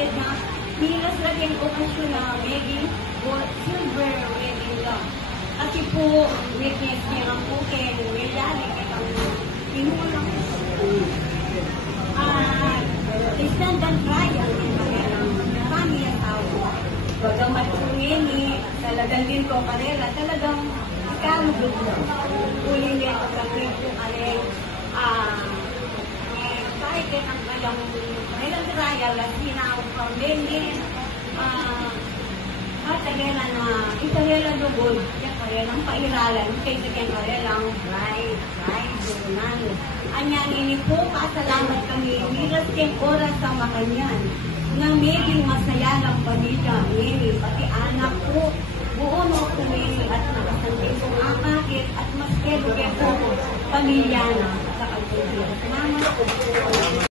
Kahit na milas lagi ang okasyon na maybe silver wedding lang. Kasi po, witness niya ang po kay Williani, kitang pinulang istandan trial ng pamilya tao. Bagamat po ni talagang din ko karela, talagang ikalugod mo. Uli niya ito kami po karel, kahit ang kailang trial, at hinawag pa din karela na ikarela lugod, kaya karelang pairalan, kaysa kaya karelang right, dunan. Anyang ini po, kasalamat kami, miras kayong oras sa makanyan, na medyo masaya ng pamilya, pati anak po, buo mo kumili at nakasangkin kong akakit at mas kaya po pamilya na sa kalpulya. Salamat po.